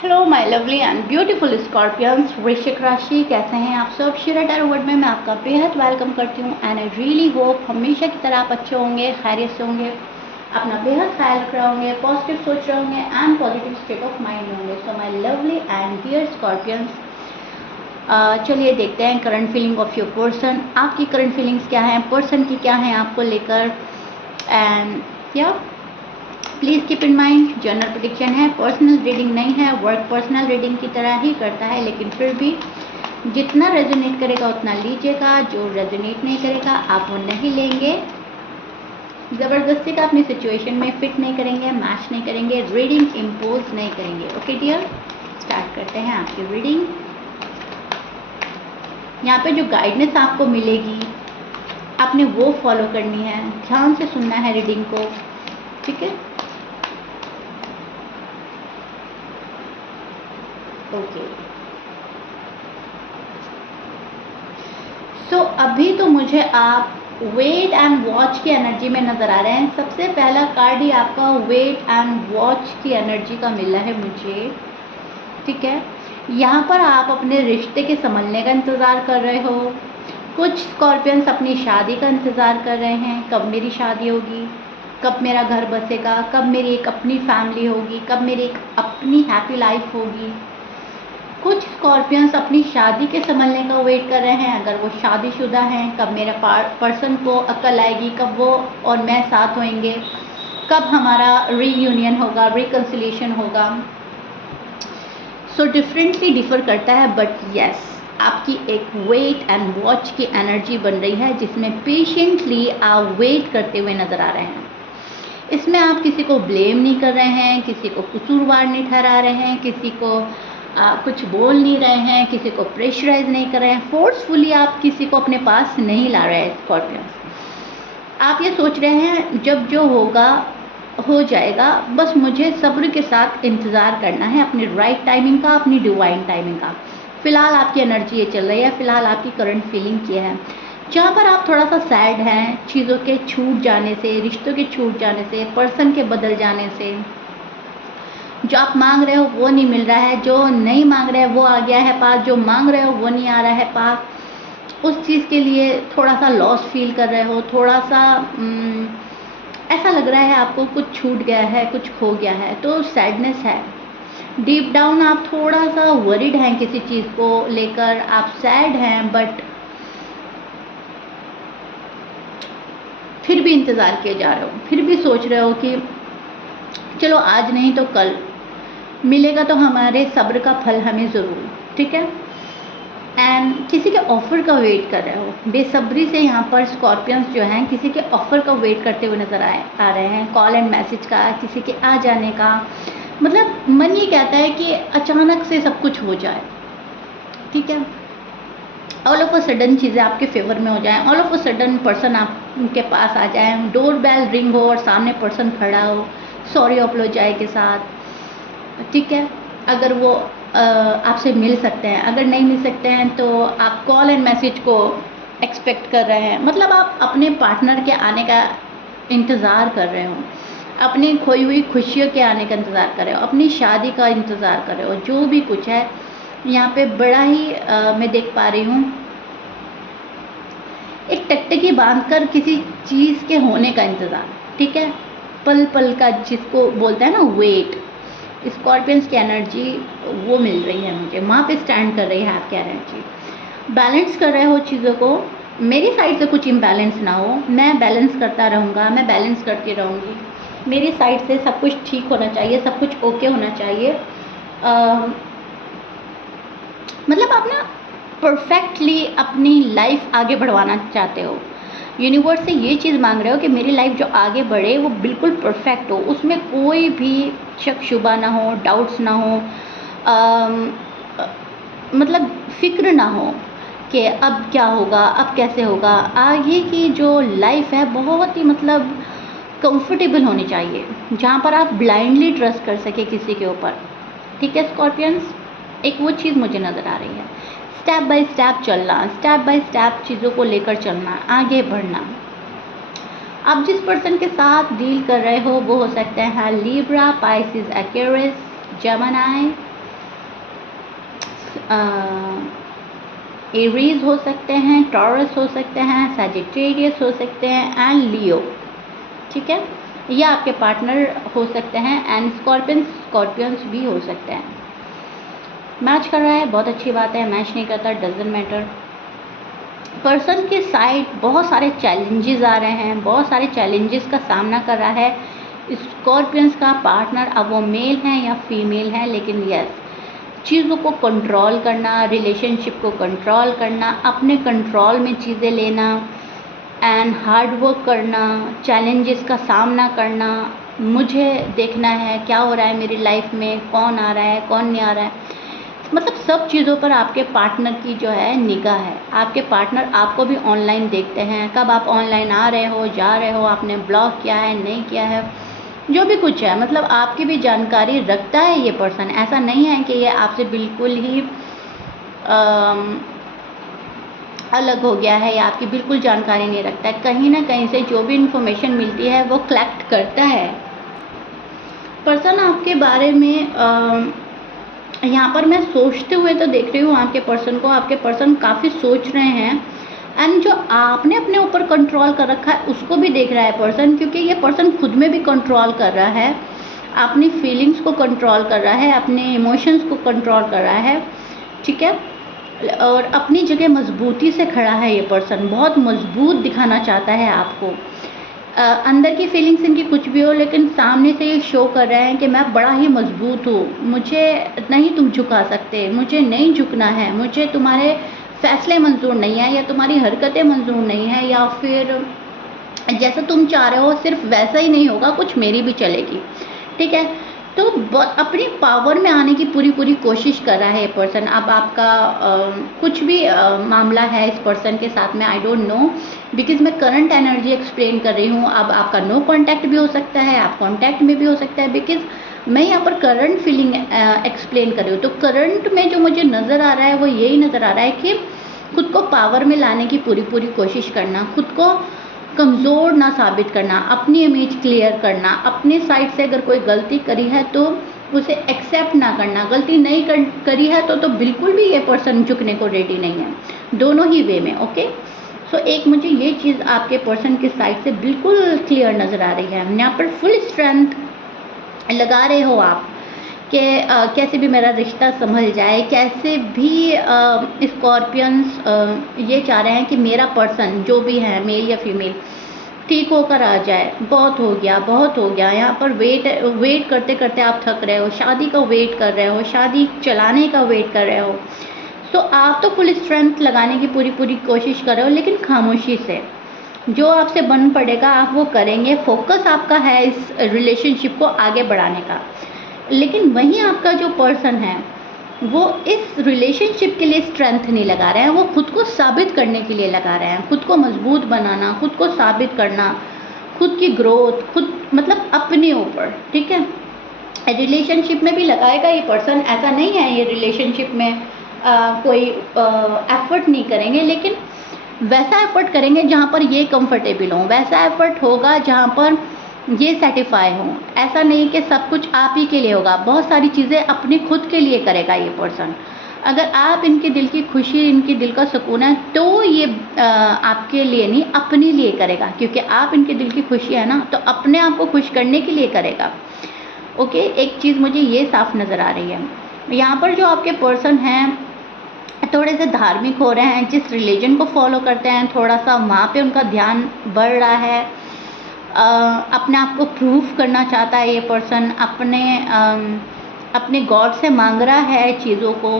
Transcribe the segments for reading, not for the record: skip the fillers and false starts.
Hello my lovely and beautiful scorpions, वृश्चिक राशि, कैसे हैं आप सब। शिरा टैरो वर्ड में मैं आपका बेहद वेलकम करती हूँ एंड आई रियली होप हमेशा की तरह आप अच्छे होंगे, खैरियत से होंगे, अपना बेहद ख्याल रख रहे होंगे, पॉजिटिव सोच रहे होंगे and positive state of mind में होंगे। So my lovely and dear scorpions, चलिए देखते हैं current feeling of your person. आपकी करंट फीलिंग्स क्या हैं, पर्सन की क्या है आपको लेकर, एंड या please keep in mind general prediction है, पर्सनल रीडिंग नहीं है। वर्क पर्सनल रीडिंग की तरह ही करता है, लेकिन फिर भी जितना रेजोनेट करेगा उतना लीजिएगा, जो रेजोनेट नहीं करेगा आप वो नहीं लेंगे। ज़बरदस्ती का अपनी सिचुएशन में फिट नहीं करेंगे, मैच नहीं करेंगे, रीडिंग इम्पोज नहीं करेंगे। ओके डियर, स्टार्ट करते हैं आपकी रीडिंग। यहाँ पे जो गाइडेंस आपको मिलेगी आपने वो फॉलो करनी है, ध्यान से सुनना है रीडिंग को, ठीक है। ओके सो अभी तो मुझे आप वेट एंड वॉच की एनर्जी में नज़र आ रहे हैं। सबसे पहला कार्ड ही आपका वेट एंड वॉच की एनर्जी का मिला है मुझे, ठीक है। यहाँ पर आप अपने रिश्ते के संभलने का इंतज़ार कर रहे हो। कुछ स्कॉर्पियंस अपनी शादी का इंतज़ार कर रहे हैं, कब मेरी शादी होगी, कब मेरा घर बसेगा, कब मेरी एक अपनी फैमिली होगी, कब मेरी एक अपनी हैप्पी लाइफ होगी। कुछ स्कॉर्पियंस अपनी शादी के संभलने का वेट कर रहे हैं, अगर वो शादीशुदा हैं, कब मेरे पर्सन को अक्ल आएगी, कब वो और मैं साथ होंगे, कब हमारा रीयूनियन होगा, रिकन्सिलिएशन होगा। सो डिफरेंटली डिफ़र करता है, बट यस आपकी एक वेट एंड वॉच की एनर्जी बन रही है, जिसमें पेशेंटली आप वेट करते हुए नज़र आ रहे हैं। इसमें आप किसी को ब्लेम नहीं कर रहे हैं, किसी को कसूरवार नहीं ठहरा रहे हैं, किसी को कुछ बोल नहीं रहे हैं, किसी को प्रेशराइज नहीं कर रहे हैं, फोर्सफुली आप किसी को अपने पास नहीं ला रहे हैं। स्कॉर्पियंस आप ये सोच रहे हैं जब जो होगा हो जाएगा, बस मुझे सब्र के साथ इंतज़ार करना है अपनी राइट टाइमिंग का, अपनी डिवाइन टाइमिंग का। फ़िलहाल आपकी एनर्जी ये चल रही है, फ़िलहाल आपकी करंट फीलिंग ये है। जहाँ पर आप थोड़ा सा सैड हैं चीज़ों के छूट जाने से, रिश्तों के छूट जाने से, पर्सन के बदल जाने से, जो आप मांग रहे हो वो नहीं मिल रहा है, जो नहीं मांग रहे हो वो आ गया है पास, जो मांग रहे हो वो नहीं आ रहा है पास, उस चीज़ के लिए थोड़ा सा लॉस फील कर रहे हो, थोड़ा सा ऐसा लग रहा है आपको कुछ छूट गया है, कुछ खो गया है, तो सैडनेस है। डीप डाउन आप थोड़ा सा वरीड हैं किसी चीज़ को लेकर, आप सैड हैं, बट फिर भी इंतज़ार किए जा रहे हो, फिर भी सोच रहे हो कि चलो आज नहीं तो कल मिलेगा, तो हमारे सब्र का फल हमें ज़रूर, ठीक है। एंड किसी के ऑफ़र का वेट कर रहे हो बेसब्री से। यहाँ पर स्कॉर्पियंस जो हैं किसी के ऑफ़र का वेट करते हुए नज़र आ रहे हैं, कॉल एंड मैसेज का, किसी के आ जाने का। मतलब मन ये कहता है कि अचानक से सब कुछ हो जाए, ठीक है। ऑल ऑफ अ सडन चीज़ें आपके फेवर में हो जाएं, all of a sudden person आपके पास आ जाए, डोर बेल रिंग हो और सामने पर्सन खड़ा हो सॉरी अपोलोजाई के साथ, ठीक है। अगर वो आपसे मिल सकते हैं, अगर नहीं मिल सकते हैं तो आप कॉल एंड मैसेज को एक्सपेक्ट कर रहे हैं। मतलब आप अपने पार्टनर के आने का इंतज़ार कर रहे हो, अपनी खोई हुई खुशियों के आने का इंतज़ार कर रहे हो, अपनी शादी का इंतज़ार कर रहे हो, जो भी कुछ है यहाँ पे बड़ा ही मैं देख पा रही हूँ, एक टकटकी बांधकर किसी चीज़ के होने का इंतज़ार, ठीक है। पल पल का जिसको बोलते हैं ना वेट, स्कॉर्पियंस की एनर्जी वो मिल रही है मुझे, वहाँ पे स्टैंड कर रही है आपकी एनर्जी। बैलेंस कर रहे हो चीज़ों को, मेरी साइड से कुछ इम्बैलेंस ना हो, मैं बैलेंस करता रहूँगा, मैं बैलेंस करती रहूँगी। मेरी साइड से सब कुछ ठीक होना चाहिए, सब कुछ ओके होना चाहिए। मतलब आप ना परफेक्टली अपनी लाइफ आगे बढ़वाना चाहते हो, यूनिवर्स से ये चीज़ मांग रहे हो कि मेरी लाइफ जो आगे बढ़े वो बिल्कुल परफेक्ट हो, उसमें कोई भी शक शुबा ना हो, डाउट्स ना हो, मतलब फ़िक्र ना हो कि अब क्या होगा, अब कैसे होगा। आगे की जो लाइफ है बहुत ही मतलब कंफर्टेबल होनी चाहिए, जहाँ पर आप ब्लाइंडली ट्रस्ट कर सके किसी के ऊपर, ठीक है। स्कॉर्पियंस एक वो चीज़ मुझे नज़र आ रही है, स्टेप बाय स्टेप चलना, स्टेप बाय स्टेप चीज़ों को लेकर चलना, आगे बढ़ना। आप जिस पर्सन के साथ डील कर रहे हो वो हो सकते हैं Libra, Pisces, Aquarius, Gemini, Aries हो सकते हैं, टॉरस हो सकते हैं, सैजिटेरियस हो सकते हैं एंड लियो, ठीक है। या आपके पार्टनर हो सकते हैं एंड स्कॉर्पियंस भी हो सकते हैं। मैच कर रहा है, बहुत अच्छी बात है। मैच नहीं करता, डजंट मैटर। पर्सन के साइड बहुत सारे चैलेंजेस आ रहे हैं, बहुत सारे चैलेंजेस का सामना कर रहा है स्कॉर्पियंस का पार्टनर। अब वो मेल हैं या फीमेल हैं, लेकिन यस, चीज़ों को कंट्रोल करना, रिलेशनशिप को कंट्रोल करना, अपने कंट्रोल में चीज़ें लेना एंड हार्ड वर्क करना, चैलेंजेस का सामना करना। मुझे देखना है क्या हो रहा है मेरी लाइफ में, कौन आ रहा है कौन नहीं आ रहा है, मतलब सब चीज़ों पर आपके पार्टनर की जो है निगाह है। आपके पार्टनर आपको भी ऑनलाइन देखते हैं, कब आप ऑनलाइन आ रहे हो, जा रहे हो, आपने ब्लॉक किया है नहीं किया है, जो भी कुछ है, मतलब आपकी भी जानकारी रखता है ये पर्सन। ऐसा नहीं है कि ये आपसे बिल्कुल ही अलग हो गया है या आपकी बिल्कुल जानकारी नहीं रखता है। कहीं ना कहीं से जो भी इंफॉर्मेशन मिलती है वो कलेक्ट करता है। पर्सन आपके बारे में यहाँ पर मैं सोचते हुए तो देख रही हूँ आपके पर्सन को। आपके पर्सन काफ़ी सोच रहे हैं एंड जो आपने अपने ऊपर कंट्रोल कर रखा है उसको भी देख रहा है पर्सन, क्योंकि ये पर्सन खुद में भी कंट्रोल कर रहा है, अपनी फीलिंग्स को कंट्रोल कर रहा है, अपने इमोशंस को कंट्रोल कर रहा है, ठीक है। और अपनी जगह मजबूती से खड़ा है ये पर्सन, बहुत मजबूत दिखाना चाहता है आपको। अंदर की फीलिंग्स इनकी कुछ भी हो, लेकिन सामने से ये शो कर रहे हैं कि मैं बड़ा ही मजबूत हूँ, मुझे नहीं तुम झुका सकते, मुझे नहीं झुकना है, मुझे तुम्हारे फैसले मंजूर नहीं है या तुम्हारी हरकतें मंजूर नहीं है, या फिर जैसा तुम चाह रहे हो सिर्फ वैसा ही नहीं होगा, कुछ मेरी भी चलेगी, ठीक है। तो अपनी पावर में आने की पूरी कोशिश कर रहा है ये पर्सन। अब आपका कुछ भी मामला है इस पर्सन के साथ में, आई डोंट नो, बिकॉज मैं करंट एनर्जी एक्सप्लेन कर रही हूँ। अब आपका नो कांटेक्ट भी हो सकता है, आप कांटेक्ट में भी हो सकता है, बिकॉज मैं यहाँ पर करंट फीलिंग एक्सप्लेन कर रही हूँ। तो करंट में जो मुझे नज़र आ रहा है वो यही नज़र आ रहा है कि खुद को पावर में लाने की पूरी कोशिश करना, खुद को कमज़ोर ना साबित करना, अपनी इमेज क्लियर करना, अपने साइड से अगर कोई गलती करी है तो उसे एक्सेप्ट ना करना, गलती नहीं करी है तो बिल्कुल भी ये पर्सन झुकने को रेडी नहीं है, दोनों ही वे में, ओके। सो एक मुझे ये चीज़ आपके पर्सन के साइड से बिल्कुल क्लियर नज़र आ रही है। यहाँ पर फुल स्ट्रेंथ लगा रहे हो आप कि कैसे भी मेरा रिश्ता संभल जाए, कैसे भी स्कॉर्पियंस ये चाह रहे हैं कि मेरा पर्सन जो भी है, मेल या फीमेल, ठीक होकर आ जाए। बहुत हो गया, बहुत हो गया। यहाँ पर वेट करते करते आप थक रहे हो, शादी का वेट कर रहे हो, शादी चलाने का वेट कर रहे हो। सो आप तो फुल स्ट्रेंथ लगाने की पूरी कोशिश कर रहे हो, लेकिन खामोशी से जो आपसे बन पड़ेगा आप वो करेंगे। फोकस आपका है इस रिलेशनशिप को आगे बढ़ाने का, लेकिन वहीं आपका जो पर्सन है वो इस रिलेशनशिप के लिए स्ट्रेंथ नहीं लगा रहे हैं, वो खुद को साबित करने के लिए लगा रहे हैं। खुद को मजबूत बनाना, खुद को साबित करना, खुद की ग्रोथ, खुद मतलब अपने ऊपर, ठीक है। रिलेशनशिप में भी लगाएगा ये पर्सन, ऐसा नहीं है ये रिलेशनशिप में कोई एफर्ट नहीं करेंगे, लेकिन वैसा एफर्ट करेंगे जहाँ पर ये कंफर्टेबल हों, वैसा एफर्ट होगा जहाँ पर ये सेटिफाई हों। ऐसा नहीं कि सब कुछ आप ही के लिए होगा, बहुत सारी चीज़ें अपने खुद के लिए करेगा ये पर्सन। अगर आप इनके दिल की खुशी, इनके दिल का सुकून है तो ये आपके लिए नहीं, अपने लिए करेगा, क्योंकि आप इनके दिल की खुशी है ना, तो अपने आप को खुश करने के लिए करेगा, ओके। एक चीज़ मुझे ये साफ नज़र आ रही है, यहाँ पर जो आपके पर्सन हैं थोड़े से धार्मिक हो रहे हैं, जिस रिलीजन को फॉलो करते हैं थोड़ा सा वहाँ पे उनका ध्यान बढ़ रहा है। अपने आप को प्रूफ करना चाहता है ये पर्सन, अपने गॉड से मांग रहा है चीज़ों को,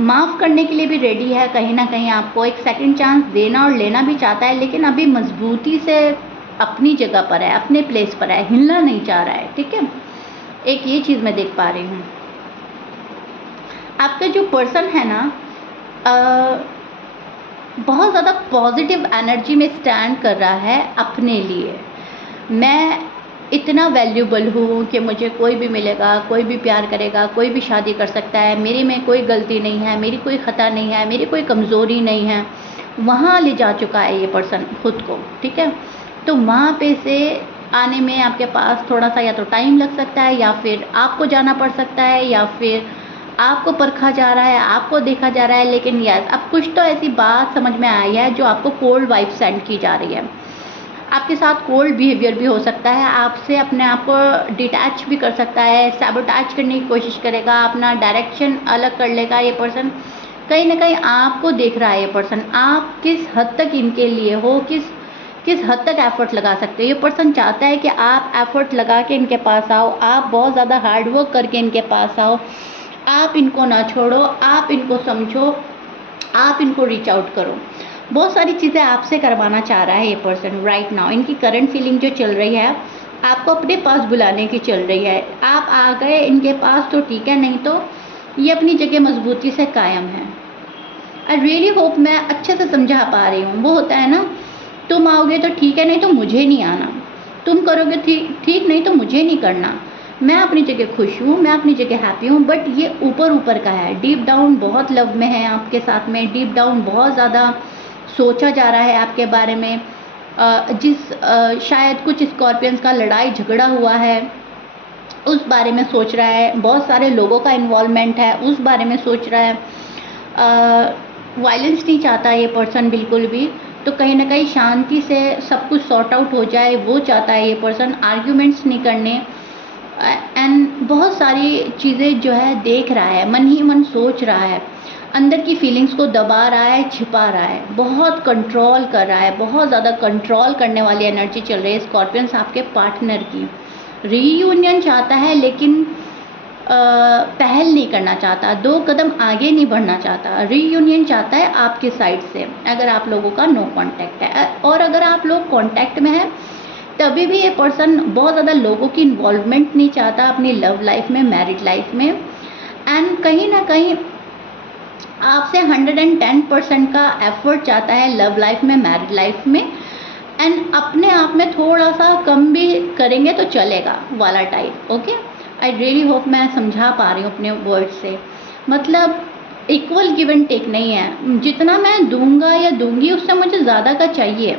माफ़ करने के लिए भी रेडी है। कहीं ना कहीं आपको एक सेकंड चांस देना और लेना भी चाहता है, लेकिन अभी मजबूती से अपनी जगह पर है, अपने प्लेस पर है, हिलना नहीं चाह रहा है, ठीक है। एक ये चीज़ मैं देख पा रही हूँ। आपका जो पर्सन है ना बहुत ज़्यादा पॉजिटिव एनर्जी में स्टैंड कर रहा है अपने लिए। मैं इतना वैल्यूबल हूँ कि मुझे कोई भी मिलेगा, कोई भी प्यार करेगा, कोई भी शादी कर सकता है, मेरी में कोई गलती नहीं है, मेरी कोई ख़ता नहीं है, मेरी कोई कमज़ोरी नहीं है। वहाँ ले जा चुका है ये पर्सन खुद को, ठीक है। तो वहाँ पे से आने में आपके पास थोड़ा सा या तो टाइम लग सकता है, या फिर आपको जाना पड़ सकता है, या फिर आपको परखा जा रहा है, आपको देखा जा रहा है, लेकिन यस अब कुछ तो ऐसी बात समझ में आई है जो आपको कोल्ड वाइब सेंड की जा रही है। आपके साथ कोल्ड बिहेवियर भी हो सकता है, आपसे अपने आप को डिटैच भी कर सकता है, सैबोटेज करने की कोशिश करेगा, अपना डायरेक्शन अलग कर लेगा। ये पर्सन कहीं ना कहीं आपको देख रहा है। ये पर्सन आप किस हद तक इनके लिए हो, किस हद तक एफर्ट लगा सकते हो। ये पर्सन चाहता है कि आप एफर्ट लगा के इनके पास आओ, आप बहुत ज़्यादा हार्ड वर्क करके इनके पास आओ, आप इनको ना छोड़ो, आप इनको समझो, आप इनको रीच आउट करो। बहुत सारी चीज़ें आपसे करवाना चाह रहा है ये पर्सन राइट नाउ। इनकी करंट फीलिंग जो चल रही है आपको अपने पास बुलाने की चल रही है। आप आ गए इनके पास तो ठीक है, नहीं तो ये अपनी जगह मजबूती से कायम है। आई रियली होप मैं अच्छे से समझा पा रही हूँ। वो होता है ना, तुम आओगे तो ठीक है, नहीं तो मुझे नहीं आना, तुम करोगे ठीक, नहीं तो मुझे नहीं करना। मैं अपनी जगह खुश हूँ, मैं अपनी जगह हैप्पी हूँ, बट ये ऊपर ऊपर का है। डीप डाउन बहुत लव में है आपके साथ में, डीप डाउन बहुत ज़्यादा सोचा जा रहा है आपके बारे में। शायद कुछ स्कॉर्पियंस का लड़ाई झगड़ा हुआ है उस बारे में सोच रहा है, बहुत सारे लोगों का इन्वॉल्वमेंट है उस बारे में सोच रहा है। वायलेंस नहीं चाहता ये पर्सन बिल्कुल भी, तो कहीं ना कहीं शांति से सब कुछ सॉर्ट आउट हो जाए वो चाहता है ये पर्सन। आर्ग्यूमेंट्स नहीं करने एंड बहुत सारी चीज़ें जो है देख रहा है, मन ही मन सोच रहा है, अंदर की फीलिंग्स को दबा रहा है, छिपा रहा है, बहुत कंट्रोल कर रहा है। बहुत ज़्यादा कंट्रोल करने वाली एनर्जी चल रही है स्कॉर्पियंस आपके पार्टनर की। रीयूनियन चाहता है लेकिन पहल नहीं करना चाहता, 2 कदम आगे नहीं बढ़ना चाहता। रीयूनियन चाहता है आपकी साइड से अगर आप लोगों का नो कांटेक्ट है, और अगर आप लोग कांटेक्ट में हैं तभी भी ये पर्सन बहुत ज़्यादा लोगों की इन्वॉल्वमेंट नहीं चाहता अपनी लव लाइफ में, मैरिड लाइफ में। एंड कहीं ना कहीं आपसे 110% का एफर्ट चाहता है लव लाइफ में, मैरिड लाइफ में। एंड अपने आप में थोड़ा सा कम भी करेंगे तो चलेगा वाला टाइप। ओके, आई रियली होप मैं समझा पा रही हूँ अपने वर्ड से। मतलब इक्वल गिव एंड टेक नहीं है, जितना मैं दूंगा या दूंगी उससे मुझे ज़्यादा का चाहिए।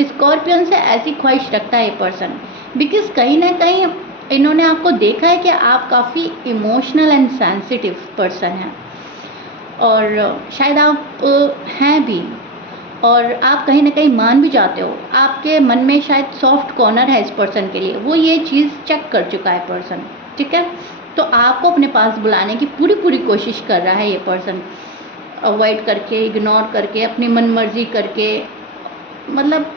स्कॉर्पियन से ऐसी ख्वाहिश रखता है ये पर्सन, बिकॉज कहीं ना कहीं इन्होंने आपको देखा है कि आप काफ़ी इमोशनल एंड सेंसिटिव पर्सन हैं, और शायद आप हैं भी, और आप कहीं ना कहीं मान भी जाते हो। आपके मन में शायद सॉफ्ट कॉर्नर है इस पर्सन के लिए, वो ये चीज़ चेक कर चुका है पर्सन। ठीक है, तो आपको अपने पास बुलाने की पूरी कोशिश कर रहा है ये पर्सन, अवॉइड करके, इग्नोर करके, अपनी मन मर्जी करके। मतलब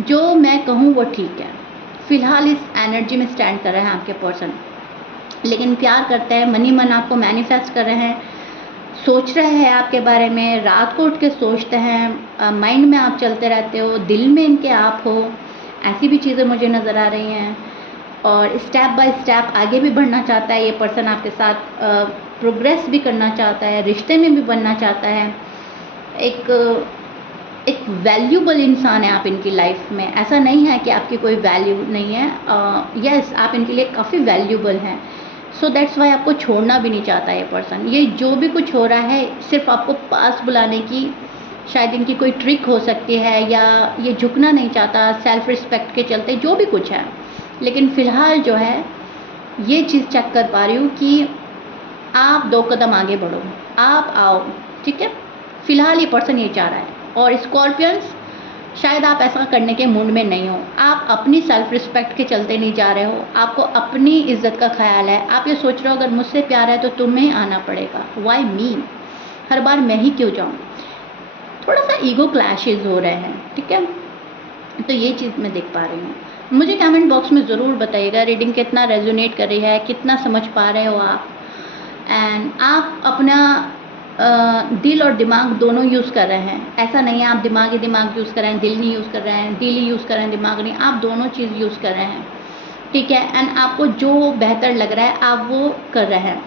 जो मैं कहूँ वो ठीक है। फिलहाल इस एनर्जी में स्टैंड कर रहे हैं आपके पर्सन, लेकिन प्यार करते हैं, मन ही मन आपको मैनिफेस्ट कर रहे हैं, सोच रहे हैं आपके बारे में, रात को उठ के सोचते हैं, माइंड में आप चलते रहते हो, दिल में इनके आप हो, ऐसी भी चीज़ें मुझे नज़र आ रही हैं। और स्टेप बाय स्टेप आगे भी बढ़ना चाहता है ये पर्सन आपके साथ, प्रोग्रेस भी करना चाहता है, रिश्ते में भी बनना चाहता है। एक वैल्यूबल इंसान है आप इनकी लाइफ में। ऐसा नहीं है कि आपकी कोई वैल्यू नहीं है, यस आप इनके लिए काफ़ी वैल्यूबल हैं। सो दैट्स वाई आपको छोड़ना भी नहीं चाहता ये पर्सन। ये जो भी कुछ हो रहा है सिर्फ आपको पास बुलाने की शायद इनकी कोई ट्रिक हो सकती है, या ये झुकना नहीं चाहता सेल्फ रिस्पेक्ट के चलते, जो भी कुछ है। लेकिन फ़िलहाल जो है ये चीज़ चेक कर पा रही हूँ कि आप 2 कदम आगे बढ़ो, आप आओ। ठीक है, फ़िलहाल ये पर्सन ये चाह रहा है। और स्कॉर्पियंस शायद आप ऐसा करने के मूड में नहीं हो, आप अपनी सेल्फ रिस्पेक्ट के चलते नहीं जा रहे हो, आपको अपनी इज्जत का ख्याल है। आप ये सोच रहे हो अगर मुझसे प्यार है तो तुम्हें आना पड़ेगा, वाई मी, हर बार मैं ही क्यों जाऊँ। थोड़ा सा ईगो क्लैशेज हो रहे हैं। ठीक है, तो ये चीज़ मैं देख पा रही हूँ। मुझे कमेंट बॉक्स में ज़रूर बताइएगा रीडिंग कितना रेजोनेट कर रही है, कितना समझ पा रहे हो आप। एंड आप अपना दिल और दिमाग दोनों यूज़ कर रहे हैं। ऐसा नहीं है आप दिमाग यूज़ कर रहे हैं, दिल नहीं यूज़ कर रहे हैं, दिल ही यूज़ कर रहे हैं, दिमाग नहीं, आप दोनों चीज़ यूज़ कर रहे हैं। ठीक है, एंड आपको जो बेहतर लग रहा है आप वो कर रहे हैं।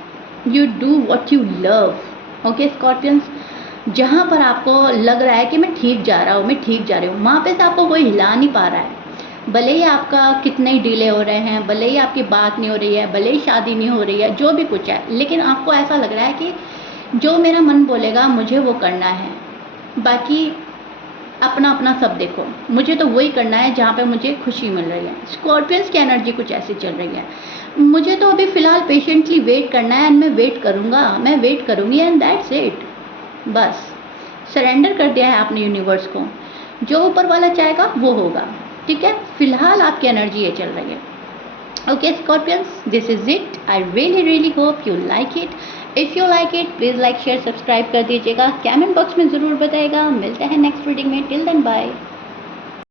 You do what you love. Okay scorpions, जहाँ पर आपको लग रहा है कि मैं ठीक जा रहा हूँ, मैं ठीक जा रही हूँ, वहाँ पे से आपको कोई हिला नहीं पा रहा है। भले ही आपका कितने ही डिले हो रहे हैं, भले ही आपकी बात नहीं हो रही है, भले ही शादी नहीं हो रही है, जो भी कुछ है, लेकिन आपको ऐसा लग रहा है कि जो मेरा मन बोलेगा मुझे वो करना है। बाकी अपना अपना सब देखो, मुझे तो वही करना है जहाँ पे मुझे खुशी मिल रही है। स्कॉर्पियंस की एनर्जी कुछ ऐसी चल रही है। मुझे तो अभी फ़िलहाल पेशेंटली वेट करना है एंड मैं वेट करूँगा, मैं वेट करूँगी एंड दैट्स इट। बस सरेंडर कर दिया है आपने यूनिवर्स को, जो ऊपर वाला चाहेगा वो होगा, ठीक है? फ़िलहाल आपकी एनर्जी ये चल रही है। Okay scorpions, this is it. I really hope you like it. If you like it please like share subscribe कर दीजिएगा, कमेंट बॉक्स में ज़रूर बताइएगा। मिलते हैं नेक्स्ट रीडिंग में, टिल देन बाय।